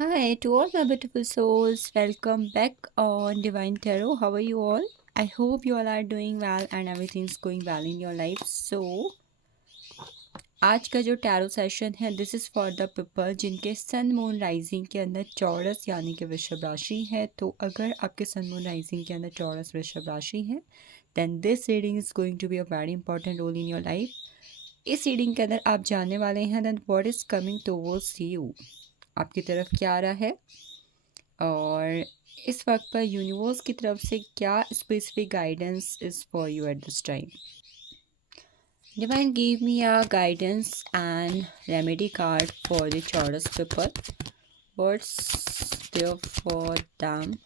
Hi to all my beautiful souls. Welcome back on Divine Tarot. How are you all? I hope you all are doing well and everything's going well in your life. आज का जो tarot session है this is for the people जिनके sun moon rising के अंदर चौरस यानी कि वृषभ राशि है। तो अगर आपके सन मून राइजिंग के अंदर चौरस वृषभ राशि है then this reading is going to be a very important role in your life. इस रीडिंग के अंदर आप जानने वाले हैं then what is coming towards you, आपकी तरफ क्या आ रहा है और इस वक्त पर यूनिवर्स की तरफ से क्या specific guidance is for you at this time. Divine, give me a guidance and remedy card for the Taurus people. What's there for them?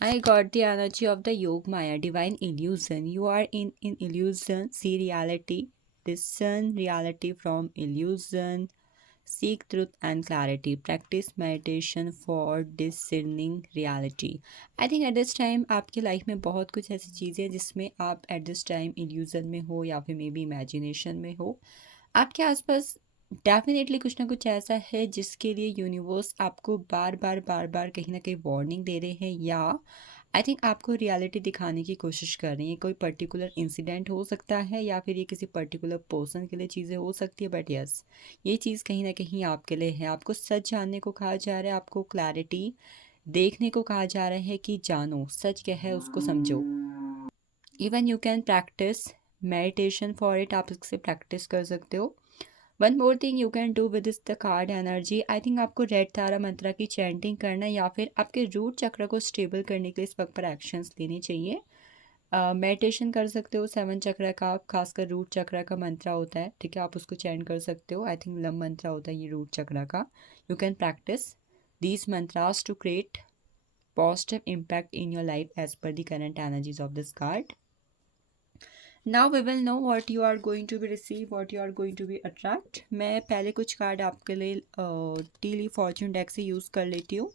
I got the energy of the Yog Maya, divine illusion. You are in illusion, see reality, discern reality from illusion, seek truth and clarity, practice meditation for discerning reality. I think at this time आपकी life में बहुत कुछ ऐसी चीज़ें हैं जिसमें आप at this time illusion में हो या फिर मे बी imagination में हो। आपके आसपास डेफिनेटली कुछ ना कुछ ऐसा है जिसके लिए यूनिवर्स आपको बार बार कहीं ना कहीं वार्निंग दे रहे हैं या आई थिंक आपको रियलिटी दिखाने की कोशिश कर रही हैं। कोई पर्टिकुलर इंसिडेंट हो सकता है या फिर ये किसी पर्टिकुलर पर्सन के लिए चीज़ें हो सकती है, बट यस ये चीज़ कहीं ना कहीं आपके लिए है। आपको सच जानने को कहा जा रहा है, आपको क्लैरिटी देखने को कहा जा रहा है कि जानो सच क्या है उसको समझो। Even you can practice meditation for it, आप इससे प्रैक्टिस कर सकते हो। One more thing you can do with इस the card energy, I think आपको रेड तारा मंत्रा की चैंटिंग करना या फिर आपके रूट चक्र को स्टेबल करने के लिए इस वक्त पर एक्शंस लेने चाहिए। मेडिटेशन कर सकते हो 7 चक्र का, खासकर रूट चक्र का मंत्रा होता है, ठीक है, आप उसको चैंट कर सकते हो। आई थिंक लम मंत्रा होता है ये रूट चक्र का। You can practice these mantras to create positive impact in your life as per the current energies of this card. Now we will know what you are going to be receive, what you are going to be attract. मैं पहले कुछ card आपके लिए tea leaf fortune deck से use कर लेती हूँ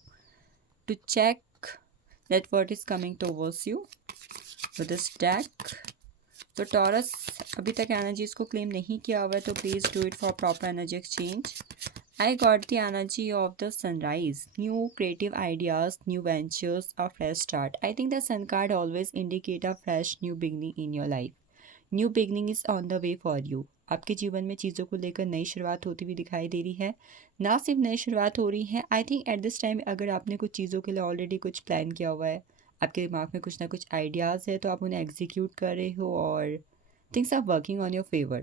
to check that what is coming towards you with this deck. तो टॉरस अभी तक एनर्जीज को क्लेम नहीं किया हुआ है तो please do it for proper energy exchange. I got the energy of the sunrise, new creative ideas, new ventures, a fresh start. I think the sun card always indicate a fresh new beginning in your life. New beginning is on the way for you. आपके जीवन में चीज़ों को लेकर नई शुरुआत होती हुई दिखाई दे रही है। ना सिर्फ नई शुरुआत हो रही है, I think at this time अगर आपने कुछ चीज़ों के लिए ऑलरेडी कुछ प्लान किया हुआ है, आपके दिमाग में कुछ ना कुछ आइडियाज़ है तो आप उन्हें एग्जीक्यूट कर रहे हो और things are working on your favour.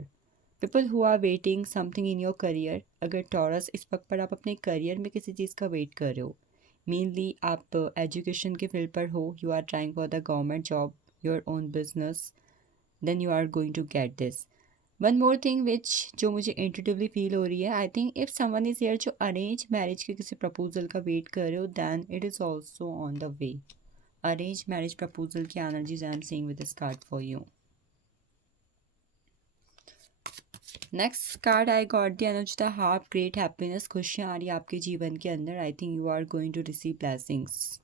People who are waiting something in your career, अगर टॉरस इस वक्त पर आप अपने करियर में किसी चीज़ का वेट कर रहे हो, मेनली आप एजुकेशन के फील्ड पर हो, you are trying for the government job, your own business, then you are going to get this. One more thing which जो मुझे इंट्यूटिवली फील हो रही है, I think if someone is here जो arrange marriage के किसी proposal का wait कर रहे हो then it is also on the way. Arrange marriage proposal की energies I am seeing with this card for you. Next card I got the energy the harp, great happiness, खुशियाँ आ रही है आपके जीवन के अंदर। I think you are going to receive blessings.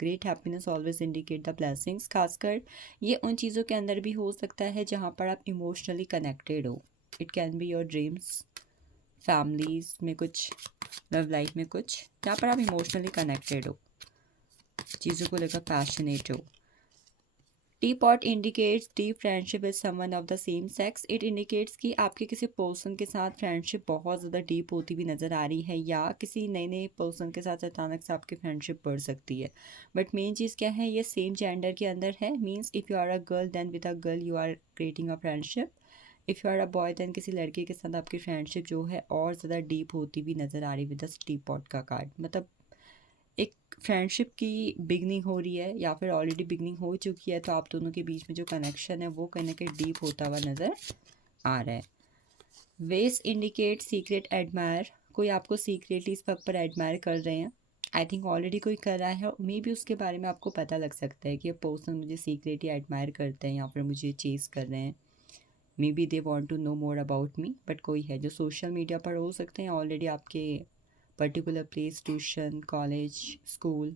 Great happiness always indicate the blessings. खासकर ये उन चीज़ों के अंदर भी हो सकता है जहाँ पर आप इमोशनली कनेक्टेड हो। It can be your dreams, families में कुछ, लव लाइफ में कुछ, जहाँ पर आप इमोशनली कनेक्टेड हो, चीज़ों को लेकर पैशनेट हो। T pot indicates deep friendship with someone of the same sex. It indicates कि आपके किसी पर्सन के साथ फ्रेंडशिप बहुत ज़्यादा डीप होती हुई नज़र आ रही है या किसी नए नए पर्सन के साथ अचानक से आपकी फ्रेंडशिप बढ़ सकती है। बट मेन चीज़ क्या है, ये सेम जेंडर के अंदर है। Means if you are a girl then with a girl you are creating a friendship. If you are a boy then किसी लड़के के साथ आपकी फ्रेंडशिप जो है और ज़्यादा डीप होती हुई नज़र आ रही है विद द टी पॉट का कार्ड। मतलब एक फ्रेंडशिप की बिगनिंग हो रही है या फिर ऑलरेडी बिगनिंग हो चुकी है, तो आप दोनों के बीच में जो कनेक्शन है वो कहीं ना कहीं डीप होता हुआ नज़र आ रहा है। वेस इंडिकेट सीक्रेट एडमायर, कोई आपको सीक्रेटली इस वक्त पर एडमायर कर रहे हैं। आई थिंक ऑलरेडी कोई कर रहा है, मे बी उसके बारे में आपको पता लग सकता है कि ये पर्सन मुझे सीक्रेटली एडमायर करते हैं या फिर मुझे चेस कर रहे हैं। Maybe they want to know more about me, but कोई है जो सोशल मीडिया पर हो सकते हैं ऑलरेडी आपके particular place, tuition, college, school,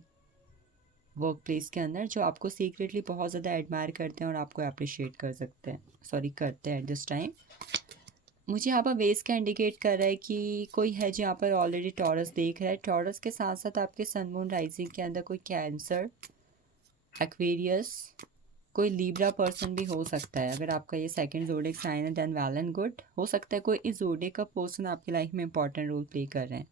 work place के अंदर, जो आपको सीक्रेटली बहुत ज़्यादा एडमायर करते हैं और आपको अप्रिशिएट कर सकते हैं, सॉरी करते हैं एट दिस टाइम। मुझे यहाँ पर वेस का इंडिकेट कर रहा है कि कोई है जो यहाँ पर ऑलरेडी टॉरस देख रहा है। टॉरस के साथ साथ आपके सन मून राइजिंग के अंदर कोई कैंसर, एक्वेरियस, कोई लीब्रा पर्सन भी हो सकता है। अगर आपका ये सेकंड जोडिक साइन है देन वेल एंड गुड। हो सकता है कोई इस जोडिक का पर्सन आपकी लाइफ में इंपॉर्टेंट रोल प्ले कर रहे हैं।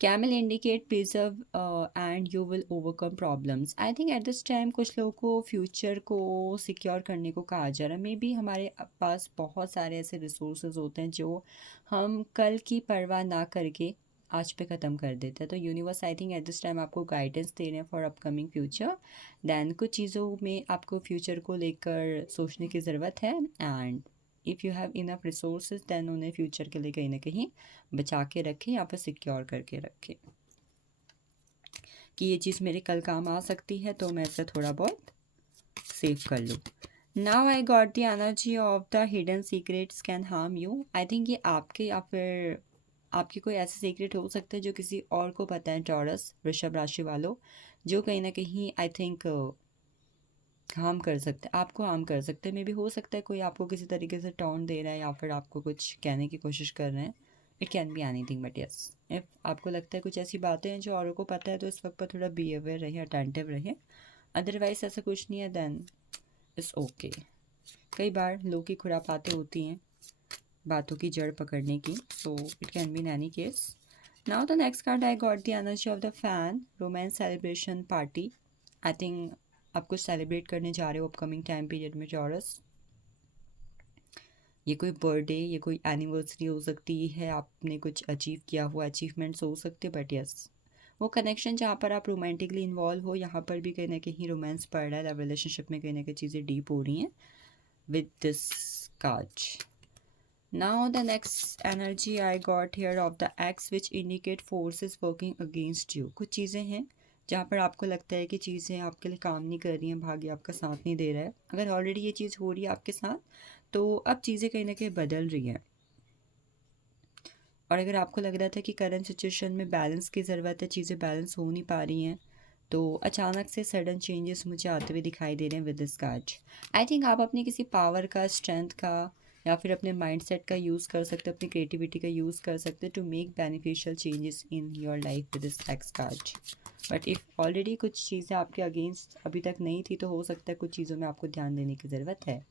Camel indicate preserve and you will overcome problems. I think at this time कुछ लोगों को फ्यूचर को सिक्योर करने को कहा जा रहा है। मे बी हमारे पास बहुत सारे ऐसे रिसोर्सेज होते हैं जो हम कल की परवाह ना करके आज पे ख़त्म कर देते हैं। तो universe I think at this time आपको गाइडेंस दे रहे हैं फॉर अपकमिंग फ्यूचर। दैन कुछ चीज़ों में आपको फ्यूचर को लेकर सोचने की ज़रूरत है। And if you have enough resources then उन्हें फ्यूचर के लिए कहीं ना कहीं बचा के रखें या फिर सिक्योर करके रखें कि ये चीज़ मेरे कल काम आ सकती है, तो मैं इसे थोड़ा बहुत सेव कर लूँ। Now I got the energy of the hidden secrets can harm you. I think ये आपके या फिर आपकी कोई ऐसे सीक्रेट हो सकता है जो किसी और को पता है, टॉरस वृषभ राशि वालों, जो कहीं ना कहीं आई थिंक हार्म कर सकते हैं, आपको हार्म कर सकते हैं। मे भी हो सकता है कोई आपको किसी तरीके से टॉन्ट दे रहा है या फिर आपको कुछ कहने की कोशिश कर रहे हैं। It can be anything but yes, if आपको लगता है कुछ ऐसी बातें हैं जो औरों को पता है तो इस वक्त पर थोड़ा बी अवेयर रहे, अटेंटिव रहे। अदरवाइज ऐसा कुछ नहीं है देन इट्स ओके। कई बार लोग की खुरापातें होती हैं बातों की जड़ पकड़ने की, so it can be in any case. Now the next card I got the energy of the fan, romance celebration party. I think आप कुछ सेलिब्रेट करने जा रहे हो अपकमिंग टाइम पीरियड में टॉरस। ये कोई बर्थडे, ये कोई एनिवर्सरी हो सकती है, आपने कुछ अचीव किया हुआ अचीवमेंट्स हो सकते, बट यस वो कनेक्शन जहाँ पर आप रोमांटिकली इन्वॉल्व हो, यहाँ पर भी कहीं ना कहीं रोमांस पड़ रहा है। लव रिलेशनशिप में कहीं ना कहीं चीज़ें डीप हो रही हैं with this card. Now the next energy I got here of the X which indicate forces working against you। कुछ चीज़ें हैं जहाँ पर आपको लगता है कि चीज़ें आपके लिए काम नहीं कर रही हैं, भाग्य आपका साथ नहीं दे रहा है। अगर ऑलरेडी ये चीज़ हो रही है आपके साथ तो अब चीज़ें कहीं ना कहीं बदल रही हैं। और अगर आपको लग रहा था कि करंट सिचुएशन में बैलेंस की ज़रूरत है, चीज़ें बैलेंस हो नहीं पा रही हैं, तो अचानक से सडन चेंजेस मुझे आते हुए दिखाई दे रहे हैं with this card. I think आप अपनी किसी पावर का, स्ट्रेंथ का या फिर अपने माइंडसेट का यूज़ कर सकते हैं, अपनी क्रिएटिविटी का यूज़ कर सकते हैं to make beneficial changes in your life with this X card. But if already कुछ चीज़ें आपके अगेंस्ट अभी तक नहीं थी तो हो सकता है कुछ चीज़ों में आपको ध्यान देने की ज़रूरत है।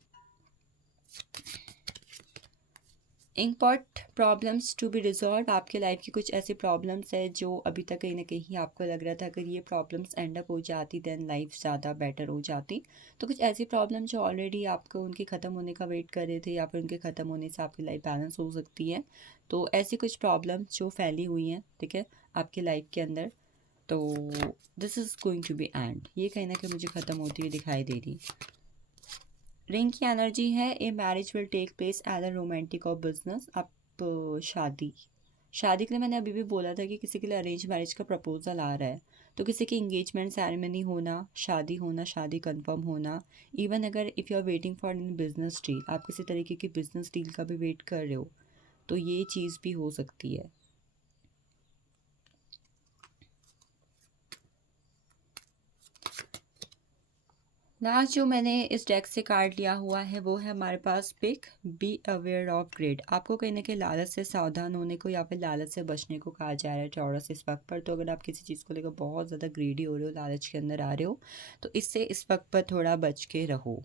Import problems to be resolve. आपके लाइफ की कुछ ऐसी प्रॉब्लम्स है जो अभी तक कहीं ना कहीं आपको लग रहा था अगर ये प्रॉब्लम्स एंड अप हो जाती दैन लाइफ ज़्यादा बेटर हो जाती। तो कुछ ऐसी प्रॉब्लम जो ऑलरेडी आपको उनके ख़त्म होने का वेट कर रहे थे या फिर उनके ख़त्म होने से आपकी लाइफ बैलेंस हो सकती है। तो ऐसी कुछ प्रॉब्लम्स जो फैली हुई हैं, ठीक है, आपकी लाइफ के अंदर, तो this is going to be end. ये कहीं ना कहीं मुझे ख़त्म होती हुई दिखाई दे रही। रिंग की एनर्जी है a marriage will take place as a romantic और बिजनेस। आप शादी शादी के लिए मैंने अभी भी बोला था कि किसी के लिए अरेंज मैरिज का प्रपोजल आ रहा है, तो किसी की इंगेजमेंट सेरेमनी होना, शादी कंफर्म होना। इवन अगर if you are waiting for in business deal, आप किसी तरीके की बिजनेस डील का भी वेट कर रहे हो, तो ये चीज़ भी हो सकती है। लास्ट जो मैंने इस डेक से कार्ड लिया हुआ है वो है हमारे पास pick be aware of grade. आपको कहीं ना कहीं लालच से सावधान होने को या फिर लालच से बचने को कहा जा रहा है टॉरस इस वक्त पर। तो अगर आप किसी चीज़ को लेकर बहुत ज़्यादा ग्रीडी हो रहे हो, लालच के अंदर आ रहे हो, तो इससे इस वक्त पर थोड़ा बच के रहो।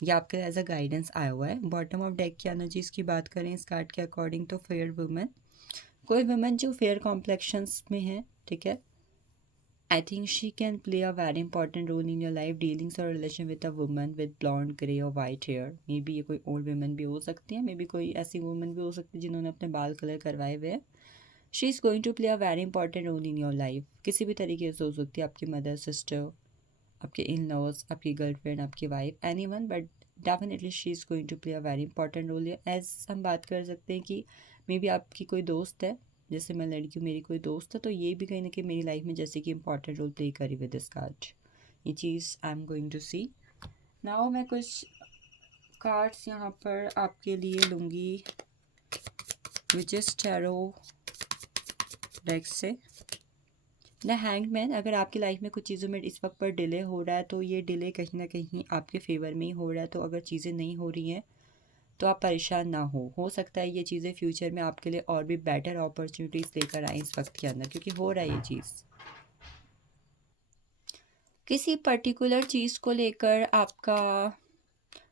ये आपके एज अ गाइडेंस आया हुआ है। बॉटम ऑफ डेक की एनर्जीज की बात करें इस कार्ड के अकॉर्डिंग तो फेयर वुमेन, कोई वुमेन जो फेयर कॉम्प्लेक्शंस में है, ठीक है, I think she can play a very important role in your life dealings or relation with a woman with blonde, grey or white hair. Maybe ये कोई old women भी हो सकती है, maybe कोई ऐसी woman भी हो सकती है जिन्होंने अपने बाल कलर करवाए हुए हैं। She is going to play a very important role in your life. किसी भी तरीके से हो सकती है, आपकी मदर, सिस्टर, आपके इन लॉज, आपकी गर्लफ्रेंड, आपकी wife, any one, but definitely she is going to play a very important role. As हम बात कर सकते हैं कि मे बी आपकी कोई दोस्त है, जैसे मैं लड़की हूँ, मेरी कोई दोस्त है, तो ये भी कहीं ना कहीं मेरी लाइफ में जैसे कि इंपॉर्टेंट रोल प्ले करी विद दिस कार्ड। ये चीज़ I am going to see. Now मैं कुछ कार्ड्स यहाँ पर आपके लिए लूँगी विचेस टैरो डेक से। द हैंगमैन, अगर आपकी लाइफ में कुछ चीज़ों में इस वक्त पर डिले हो रहा है तो ये डिले कहीं ना कहीं आपके फेवर में ही हो रहा है। तो अगर चीज़ें नहीं हो रही हैं तो आप परेशान ना हो सकता है ये चीज़ें फ्यूचर में आपके लिए और भी बेटर अपॉर्चुनिटीज़ लेकर आए इस वक्त के अंदर, क्योंकि हो रहा है ये चीज़। किसी पर्टिकुलर चीज़ को लेकर आपका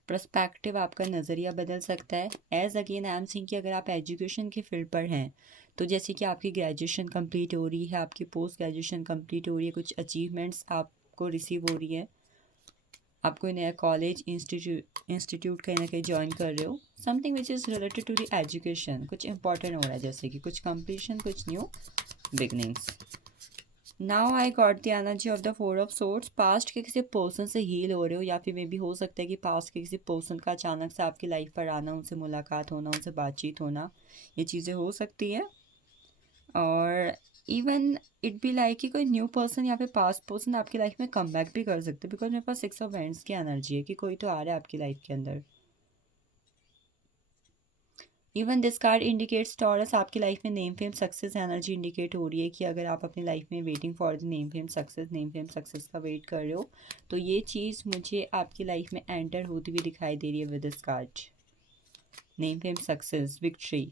पर्सपेक्टिव, आपका नज़रिया बदल सकता है। As again I am seeing कि अगर आप एजुकेशन के फील्ड पर हैं, तो जैसे कि आपकी ग्रेजुएशन कंप्लीट हो रही है, आपकी पोस्ट ग्रेजुएशन कंप्लीट हो रही है, कुछ अचीवमेंट्स आपको रिसीव हो रही है, आप कोई नया कॉलेज इंस्टीट्यूट कहीं ना कहीं ज्वाइन कर रहे हो, something which is related to the education, कुछ इंपॉर्टेंट हो रहा है, जैसे कि कुछ कंप्लीशन, कुछ new beginnings. Now I got the energy of the four of swords. Past के किसी पर्सन से हील हो रहे हो, या फिर मे बी हो सकता है कि पास्ट के किसी पर्सन का अचानक से आपकी लाइफ पर आना, उनसे मुलाकात होना, उनसे बातचीत होना, ये चीज़ें हो सकती हैं। और इवन इट बी लाइक कि कोई न्यू पर्सन या फिर पास्ट पर्सन आपकी लाइफ में कम बैक भी कर सकते हैं, बिकॉज मेरे पास 6 ऑफ वैंड्स की एनर्जी है कि कोई तो आ रहा है आपकी लाइफ के अंदर। Even this card indicates taurus, आपकी लाइफ में name fame success energy indicate हो रही है कि अगर आप अपनी लाइफ में waiting for the name fame success का वेट कर रहे हो, तो ये चीज़ मुझे आपकी लाइफ में एंटर होती हुई दिखाई दे रही है with this card, name fame success, victory.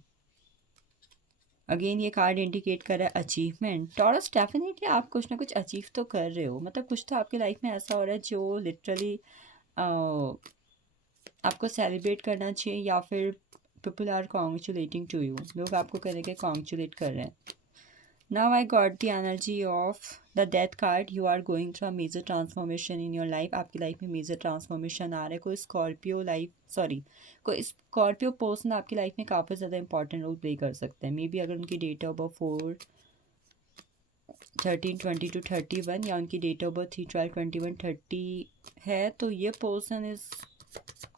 Again ये कार्ड इंडिकेट कर रहा है अचीवमेंट। टॉरस, डेफिनेटली आप कुछ ना कुछ अचीव तो कर रहे हो, मतलब कुछ तो आपकी लाइफ में ऐसा हो रहा है जो लिटरली आपको सेलिब्रेट करना चाहिए, या फिर people are congratulating to you, लोग आपको करके कॉन्ग्रेचुलेट कर रहे हैं। Now I got the energy of the death card. You are going through a major transformation in your life, आपकी लाइफ में मेजर ट्रांसफॉर्मेशन आ रहा है। कोई स्कॉर्पियो पर्सन आपकी लाइफ में काफ़ी ज़्यादा इंपॉर्टेंट रोल प्ले कर सकते हैं। मे बी अगर उनकी डेट ऑफ बर्थ 4/13/20 to 31, या उनकी डेट ऑफ बर्थ 3/12/21 30 है, तो ये पर्सन इज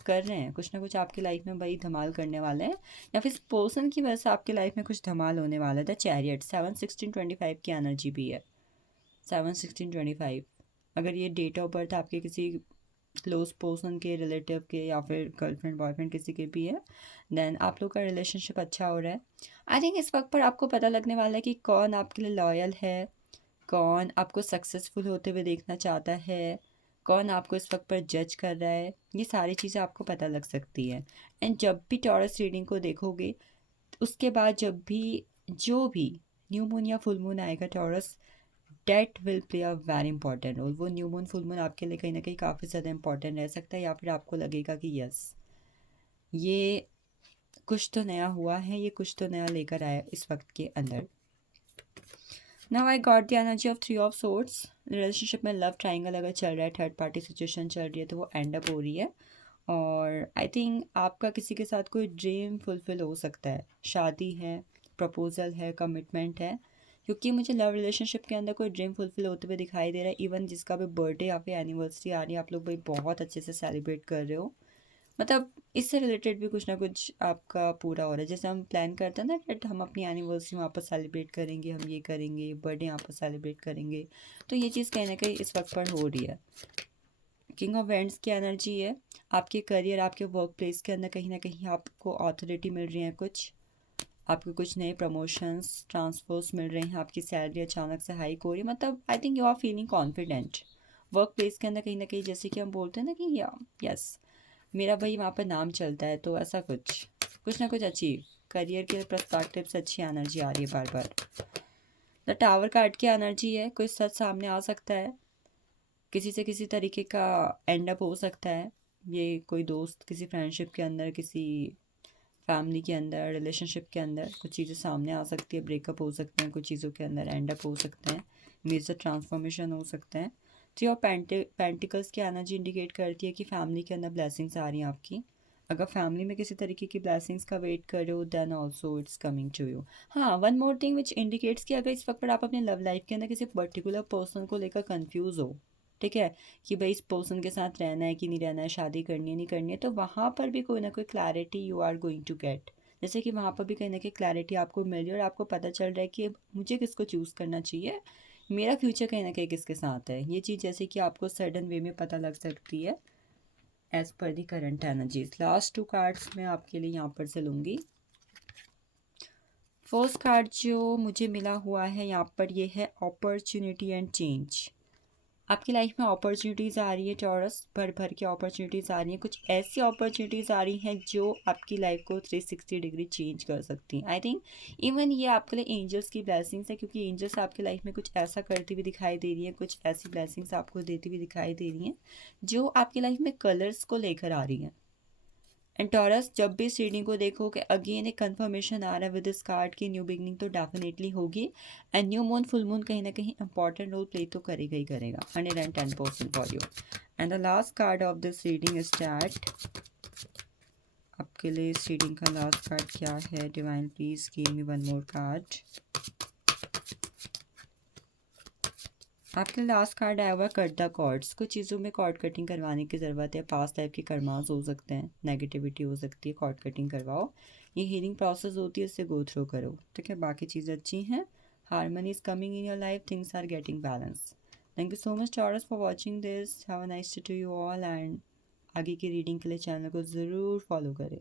कर रहे हैं कुछ ना कुछ आपकी लाइफ में, भाई धमाल करने वाले हैं, या फिर इस पर्सन की वजह से आपकी लाइफ में कुछ धमाल होने वाला है। द चैरियट 7/16/25 की एनर्जी भी है। 7/16/25 अगर ये डेट ऑफ बर्थ आपके किसी क्लोज पर्सन के, रिलेटिव के, या फिर गर्लफ्रेंड बॉयफ्रेंड किसी के भी है, देन आप लोग का रिलेशनशिप अच्छा हो रहा है। आई थिंक इस वक्त पर आपको पता लगने वाला है कि कौन आपके लिए लॉयल है, कौन आपको सक्सेसफुल होते हुए देखना चाहता है, कौन आपको इस वक्त पर जज कर रहा है, ये सारी चीज़ें आपको पता लग सकती है। एंड जब भी टॉरस रीडिंग को देखोगे, उसके बाद जब भी जो भी न्यू मून या फुल मून आएगा Taurus, that will play a very important role. वो न्यू मून फुल मून आपके लिए कहीं ना कहीं काफ़ी ज़्यादा इंपॉर्टेंट रह सकता है, या फिर आपको लगेगा कि यस, ये कुछ तो नया हुआ है, ये कुछ तो नया लेकर आया इस वक्त के अंदर। Now I got the energy of 3 of sorts. Relationship में लव ट्राइंगल अगर चल रहा है, थर्ड पार्टी सिचुएशन चल रही है, तो वो एंड अप हो रही है। और आई थिंक आपका किसी के साथ कोई ड्रीम फुलफिल हो सकता है, शादी है, प्रपोजल है, कमिटमेंट है, क्योंकि मुझे लव रिलेशनशिप के अंदर कोई ड्रीम फुलफिल होते हुए दिखाई दे रहा है। इवन जिसका भी बर्थडे या फिर एनिवर्सरी आ रही है, आप लोग भाई बहुत अच्छे से सेलिब्रेट कर रहे हो, मतलब इससे रिलेटेड भी कुछ ना कुछ आपका पूरा हो रहा है। जैसे हम प्लान करते हैं ना कि हम अपनी एनिवर्सरी वहाँ पर सेलिब्रेट करेंगे, हम ये करेंगे, बर्थडे यहाँ पर सेलिब्रेट करेंगे, तो ये चीज़ कहीं ना कहीं इस वक्त पर हो रही है। किंग ऑफ वैंड्स की एनर्जी है। आपके करियर, आपके वर्क प्लेस के अंदर कहीं ना कहीं आपको अथॉरिटी मिल रही है, कुछ आपको कुछ नए प्रमोशंस, ट्रांसफर्स मिल रहे हैं, आपकी सैलरी अचानक से हाइक हो रही है, मतलब I think you are feeling confident. Workplace के अंदर कहीं ना कहीं जैसे कि हम बोलते हैं ना कि या यस, मेरा भाई वहाँ पर नाम चलता है, तो ऐसा कुछ ना कुछ अचीव, करियर के पर्सपेक्टिव से अच्छी एनर्जी आ रही है बार बार। द टावर कार्ड की एनर्जी है, कोई सच सामने आ सकता है, किसी से किसी तरीके का एंड अप हो सकता है। ये कोई दोस्त, किसी फ्रेंडशिप के अंदर, किसी फैमिली के अंदर, रिलेशनशिप के अंदर कुछ चीज़ें सामने आ सकती है, ब्रेकअप हो सकते हैं, कुछ चीज़ों के अंदर एंड अप हो सकते हैं, मेजर ट्रांसफॉर्मेशन हो सकते हैं। थ्री ऑफ पेंटिकल्स की एनर्जी इंडिकेट करती है कि फैमिली के अंदर ब्लेसिंग्स आ रही हैं आपकी। अगर फैमिली में किसी तरीके की ब्लेसिंग्स का वेट कर रहे हो, then also it's coming to you. हाँ, one more thing which indicates कि अगर इस वक्त पर आप अपने लव लाइफ के अंदर किसी पर्टिकुलर पर्सन को लेकर कंफ्यूज हो, ठीक है, कि भाई इस पर्सन के साथ रहना है कि नहीं रहना है, शादी करनी है नहीं करनी है, तो वहाँ पर भी कोई ना कोई clarity you are going to get. जैसे कि वहाँ पर भी कहीं ना कहीं क्लैरिटी आपको मिल रही है, और आपको पता चल रहा है कि मुझे किसको चूज़ करना चाहिए, मेरा फ्यूचर कहीं ना कहीं किसके साथ है। ये चीज़ जैसे कि आपको सडन वे में पता लग सकती है as per the current energies. Last 2 cards मैं आपके लिए यहाँ पर से लूँगी। फर्स्ट कार्ड जो मुझे मिला हुआ है यहाँ पर, ये है अपॉर्चुनिटी एंड चेंज। आपकी लाइफ में अपॉर्चुनिटीज़ आ रही है टॉरस, भर भर के अपॉर्चुनिटीज़ आ रही हैं, कुछ ऐसी अपॉर्चुनिटीज़ आ रही हैं जो आपकी लाइफ को 360 डिग्री चेंज कर सकती हैं। आई थिंक इवन ये आपके लिए एंजल्स की ब्लेसिंग्स है, क्योंकि एंजल्स आपकी लाइफ में कुछ ऐसा करती हुई दिखाई दे रही है, कुछ ऐसी ब्लेसिंग्स आपको देती हुई दिखाई दे रही हैं जो आपकी लाइफ में कलर्स को लेकर आ रही हैं। एंड टॉरस, जब भी इस रीडिंग को देखो कि अगेन एक कंफर्मेशन आ रहा है विद इस कार्ड की न्यू बिगनिंग तो डेफिनेटली होगी। And new moon full moon कहीं ना कहीं इंपॉर्टेंट रोल प्ले तो करेगा ही करेगा, 110% for you. And the last card of this reading is that, आपके लिए इस रीडिंग का लास्ट कार्ड क्या है? Divine please give me one more card. आपके लास्ट कार्ड आया हुआ कट द कॉर्ड्स। कुछ चीज़ों में कॉर्ड कटिंग करवाने की ज़रूरत है, पास्ट लाइफ के कर्मास हो सकते हैं, नेगेटिविटी हो सकती है, कॉर्ड कटिंग करवाओ। ये हीलिंग प्रोसेस होती है, इससे गो थ्रू करो, ठीक है। बाकी चीज़ें अच्छी हैं, harmony is coming in your life, things are getting balance. Thank you so much Taurus for watching this, have a nice day to you all. And आगे की रीडिंग के लिए चैनल को ज़रूर फॉलो करें।